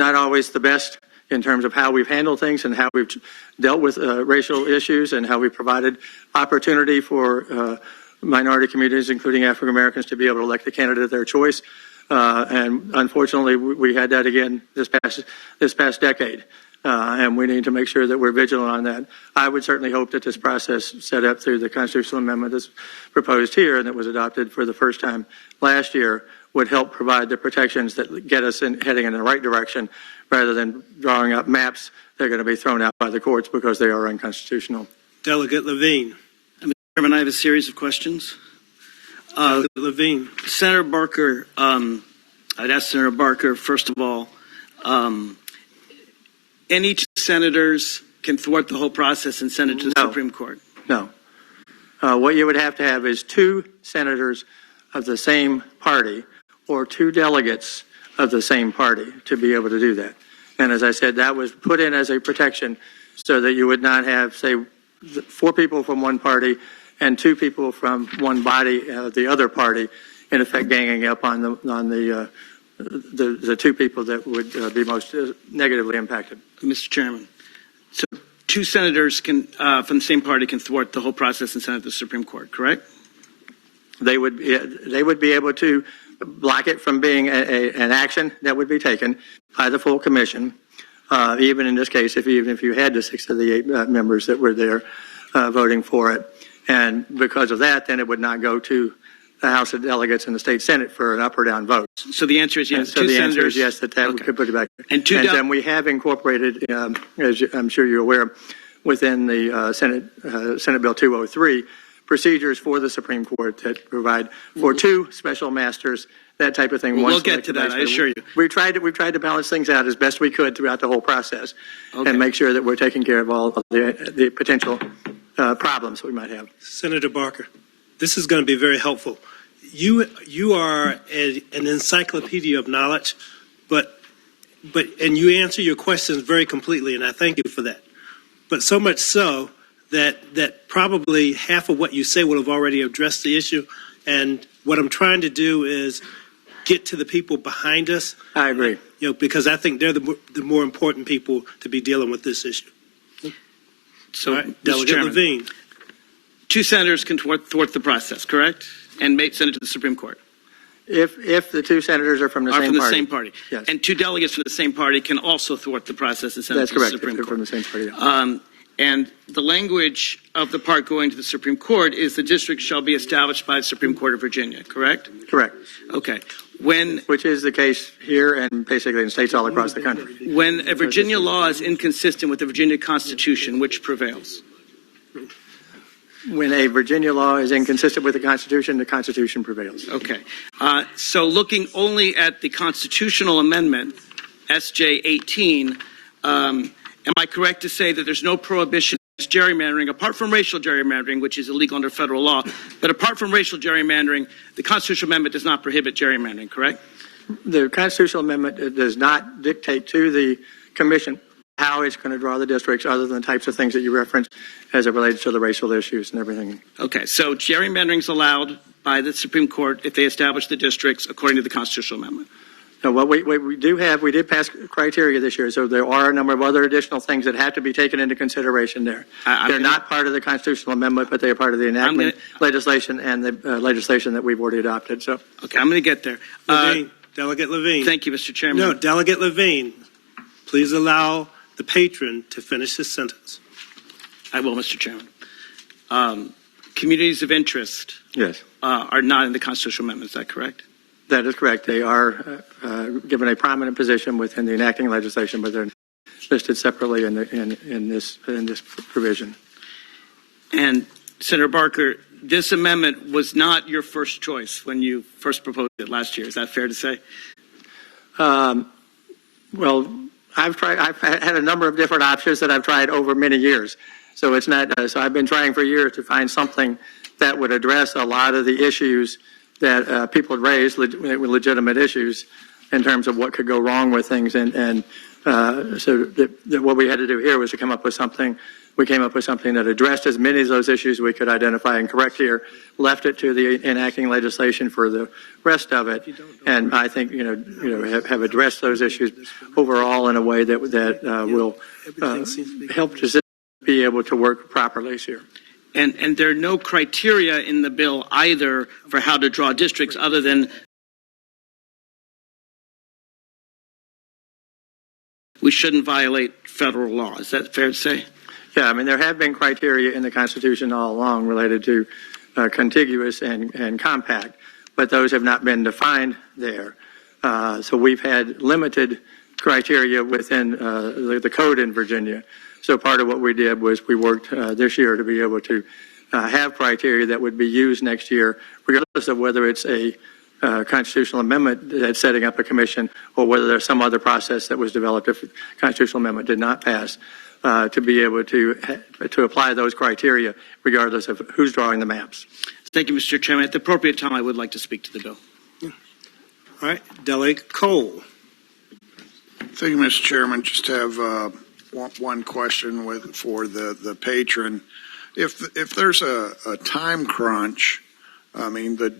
not always the best in terms of how we've handled things and how we've dealt with racial issues and how we provided opportunity for minority communities, including African Americans, to be able to elect the candidate of their choice. And unfortunately, we had that again this past decade. And we need to make sure that we're vigilant on that. I would certainly hope that this process set up through the constitutional amendment that's proposed here and that was adopted for the first time last year would help provide the protections that get us heading in the right direction rather than drawing up maps that are going to be thrown out by the courts because they are unconstitutional. Delegate Levine. Mr. Chairman, I have a series of questions. Levine. Senator Barker, I'd ask Senator Barker, first of all, any two senators can thwart the whole process and send it to the Supreme Court? No. What you would have to have is two senators of the same party or two delegates of the same party to be able to do that. And as I said, that was put in as a protection so that you would not have, say, 4 people from one party and 2 people from one body of the other party, in effect ganging up on the 2 people that would be most negatively impacted. Mr. Chairman, so 2 senators can from the same party can thwart the whole process and send it to the Supreme Court, correct? They would be able to block it from being an action that would be taken by the full commission. Even in this case, even if you had the 6 of the 8 members that were there voting for it, and because of that, then it would not go to the House of Delegates and the State Senate for an up or down vote. So the answer is yes. So the answer is yes, that we could put it back. And then we have incorporated, as I'm sure you're aware, within the Senate Bill 203, procedures for the Supreme Court that provide for 2 special masters, that type of thing. We'll get to that, I assure you. We've tried to balance things out as best we could throughout the whole process and make sure that we're taking care of all of the potential problems we might have. Senator Barker, this is going to be very helpful. You are an encyclopedia of knowledge, and you answer your questions very completely, and I thank you for that. But so much so that probably half of what you say will have already addressed the issue. And what I'm trying to do is get to the people behind us. I agree. Because I think they're the more important people to be dealing with this issue. So, right, Delegate Levine. 2 senators can thwart the process, correct? And send it to the Supreme Court. If the 2 senators are from the same party. Yes. And 2 delegates from the same party can also thwart the process and send it to the Supreme Court. That's correct. From the same party. And the language of the part going to the Supreme Court is the district shall be established by the Supreme Court of Virginia, correct? Correct. Okay. Which is the case here and basically in states all across the country. When a Virginia law is inconsistent with the Virginia Constitution, which prevails? When a Virginia law is inconsistent with the Constitution prevails. Okay. So looking only at the constitutional amendment, SJ 18, am I correct to say that there's no prohibition against gerrymandering, apart from racial gerrymandering, which is illegal under federal law, but apart from racial gerrymandering, the constitutional amendment does not prohibit gerrymandering, correct? The constitutional amendment does not dictate to the commission how it's going to draw the districts other than the types of things that you referenced as it relates to the racial issues and everything. Okay, so gerrymandering is allowed by the Supreme Court if they establish the districts according to the constitutional amendment. No, what we did pass criteria this year, so there are a number of other additional things that have to be taken into consideration there. They're not part of the constitutional amendment, but they are part of the enactment legislation and the legislation that we've already adopted. So, okay, I'm going to get there. Delegate Levine. Thank you, Mr. Chairman. No, Delegate Levine, please allow the patron to finish his sentence. I will, Mr. Chairman. Communities of interest are not in the constitutional amendment. Is that correct? That is correct. They are given a prominent position within the enacting legislation, but they're listed separately in this provision. And Senator Barker, this amendment was not your first choice when you first proposed it last year. Is that fair to say? Well, I've had a number of different options that I've tried over many years. So it's not. So I've been trying for years to find something that would address a lot of the issues that people had raised, legitimate issues, in terms of what could go wrong with things. So what we had to do here was to come up with something. We came up with something that addressed as many of those issues we could identify and correct here, left it to the enacting legislation for the rest of it, and I think have addressed those issues overall in a way that will help to be able to work properly here. And there are no criteria in the bill either for how to draw districts other than we shouldn't violate federal law. Is that fair to say? Yeah, I mean, there have been criteria in the Constitution all along related to contiguous and compact, but those have not been defined there. So we've had limited criteria within the code in Virginia. So part of what we did was we worked this year to be able to have criteria that would be used next year, regardless of whether it's a constitutional amendment that's setting up a commission or whether there's some other process that was developed if the constitutional amendment did not pass, to be able to apply those criteria regardless of who's drawing the maps. Thank you, Mr. Chairman. At the appropriate time, I would like to speak to the bill. All right, Delegate Cole. Thank you, Mr. Chairman. Just have one question for the patron. If there's a time crunch, I mean, the